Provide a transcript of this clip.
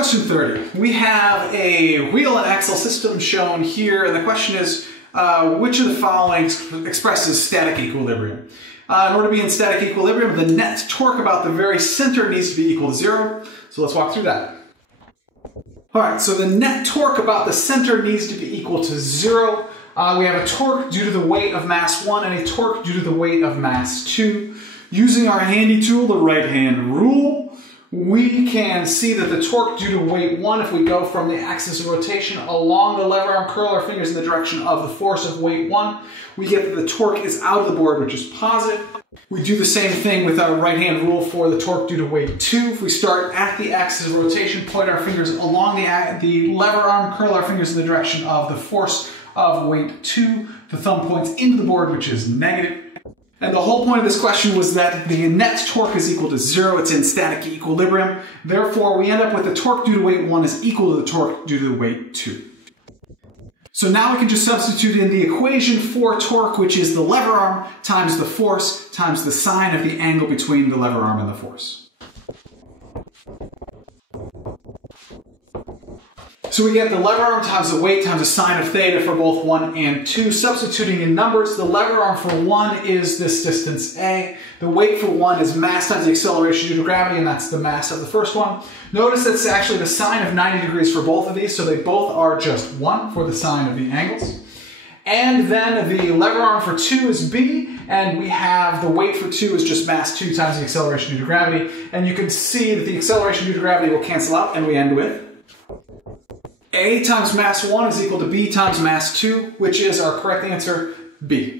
Question 30. We have a wheel and axle system shown here, and the question is, which of the following expresses static equilibrium? In order to be in static equilibrium, the net torque about the very center needs to be equal to 0. So let's walk through that. Alright, so the net torque about the center needs to be equal to 0. We have a torque due to the weight of mass 1 and a torque due to the weight of mass 2. Using our handy tool, the right-hand rule, we can see that the torque due to weight 1, if we go from the axis of rotation along the lever arm, curl our fingers in the direction of the force of weight 1, we get that the torque is out of the board, which is positive. We do the same thing with our right-hand rule for the torque due to weight 2. If we start at the axis of rotation, point our fingers along the lever arm, curl our fingers in the direction of the force of weight 2, the thumb points into the board, which is negative. And the whole point of this question was that the net torque is equal to 0. It's in static equilibrium. Therefore, we end up with the torque due to weight 1 is equal to the torque due to the weight 2. So now we can just substitute in the equation for torque, which is the lever arm times the force times the sine of the angle between the lever arm and the force. So we get the lever arm times the weight times the sine of theta for both 1 and 2. Substituting in numbers, the lever arm for 1 is this distance a. The weight for 1 is mass times the acceleration due to gravity, and that's the mass of the first one. Notice that's actually the sine of 90 degrees for both of these, so they both are just 1 for the sine of the angles. And then the lever arm for 2 is b, and we have the weight for 2 is just mass 2 times the acceleration due to gravity. And you can see that the acceleration due to gravity will cancel out, and we end with A times mass 1 is equal to B times mass 2, which is our correct answer, B.